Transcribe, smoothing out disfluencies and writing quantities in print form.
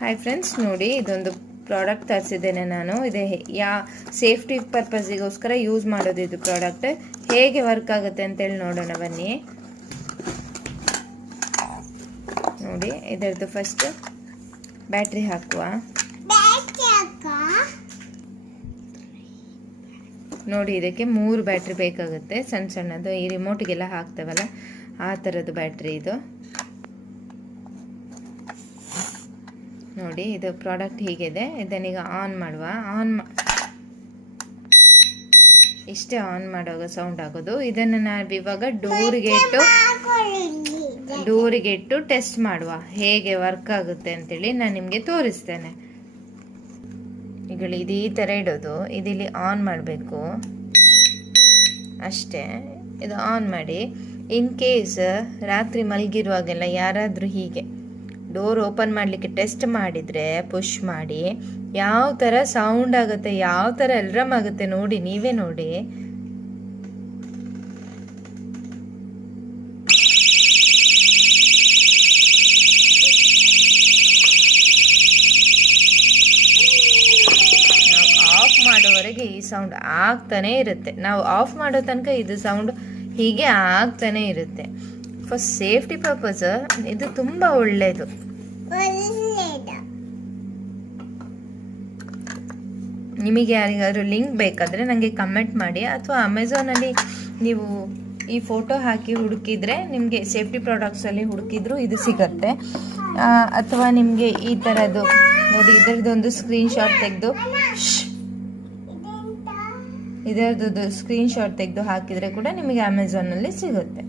Hi friends, ನೋಡಿ ಇದೊಂದು product ತರಿಸಿದ್ದೇನೆ ನಾನು. ಇದೆ ಸೇಫ್ಟಿ ಪರ್ಪಸ್ಗೋಸ್ಕರ ಯೂಸ್ ಮಾಡೋದು. ಇದು ಪ್ರಾಡಕ್ಟ್ ಹೇಗೆ ವರ್ಕ್ ಆಗುತ್ತೆ ಅಂತೇಳಿ ನೋಡೋಣ ಬನ್ನಿ. ನೋಡಿ ಇದರದ್ದು ಫಸ್ಟ್ ಬ್ಯಾಟ್ರಿ ಹಾಕುವ. ನೋಡಿ ಇದಕ್ಕೆ 3 ಬ್ಯಾಟ್ರಿ ಬೇಕಾಗುತ್ತೆ, ಸಣ್ಣ ಸಣ್ಣದು. ಈ ರಿಮೋಟ್ಗೆಲ್ಲ ಹಾಕ್ತೇವಲ್ಲ ಆ ಥರದ್ದು ಬ್ಯಾಟ್ರಿ ಇದು. ನೋಡಿ ಇದು ಪ್ರಾಡಕ್ಟ್ ಹೀಗಿದೆ. ಇದನ್ನೀಗ ಆನ್ ಮಾಡುವ. ಇಷ್ಟೇ ಆನ್ ಮಾಡುವಾಗ ಸೌಂಡ್ ಆಗೋದು. ಇದನ್ನು ನಾವು ಇವಾಗ ಡೋರಿಗೆ ಇಟ್ಟು ಟೆಸ್ಟ್ ಮಾಡುವ ಹೇಗೆ ವರ್ಕ್ ಆಗುತ್ತೆ ಅಂತೇಳಿ ನಾನು ನಿಮಗೆ ತೋರಿಸ್ತೇನೆ. ಈಗ ಇದು ಈ ಥರ ಇಡೋದು. ಇದಿಲ್ಲಿ ಆನ್ ಮಾಡಬೇಕು ಅಷ್ಟೇ. ಇದು ಆನ್ ಮಾಡಿ. ಇನ್ ಕೇಸ್ ರಾತ್ರಿ ಮಲಗಿರುವಾಗೆಲ್ಲ ಯಾರಾದರೂ ಹೀಗೆ ಡೋರ್ ಓಪನ್ ಮಾಡಲಿಕ್ಕೆ ಟೆಸ್ಟ್ ಮಾಡಿದರೆ ಪುಷ್ ಮಾಡಿ ಯಾವ ಥರ ಸೌಂಡ್ ಆಗುತ್ತೆ, ಯಾವ ಥರ ಅಲಾರ್ಮ್ ಆಗುತ್ತೆ ನೋಡಿ, ನೀವೇ ನೋಡಿ. ನಾವು ಆಫ್ ಮಾಡೋವರೆಗೆ ಈ ಸೌಂಡ್ ಆಗ್ತಾನೆ ಇರುತ್ತೆ. ನಾವು ಆಫ್ ಮಾಡೋ ತನಕ ಇದು ಸೌಂಡ್ ಹೀಗೆ ಆಗ್ತಾನೆ ಇರುತ್ತೆ. ಫಾರ್ ಸೇಫ್ಟಿ ಪರ್ಪಸ್ ಇದು ತುಂಬ ಒಳ್ಳೆಯದು. ನಿಮಗೆ ಯಾರಿಗಾದ್ರೂ ಲಿಂಕ್ ಬೇಕಾದರೆ ನನಗೆ ಕಮೆಂಟ್ ಮಾಡಿ, ಅಥವಾ ಅಮೆಝಾನಲ್ಲಿ ನೀವು ಈ ಫೋಟೋ ಹಾಕಿ ಹುಡುಕಿದ್ರೆ ನಿಮಗೆ ಸೇಫ್ಟಿ ಪ್ರಾಡಕ್ಟ್ಸಲ್ಲಿ ಹುಡುಕಿದ್ರು ಇದು ಸಿಗುತ್ತೆ. ಅಥವಾ ನಿಮಗೆ ಈ ಥರದ್ದು ನೋಡಿ ಇದರದ್ದೊಂದು ಸ್ಕ್ರೀನ್ಶಾಟ್ ತೆಗೆದು ಹಾಕಿದರೆ ಕೂಡ ನಿಮಗೆ ಅಮೆಝಾನಲ್ಲಿ ಸಿಗುತ್ತೆ.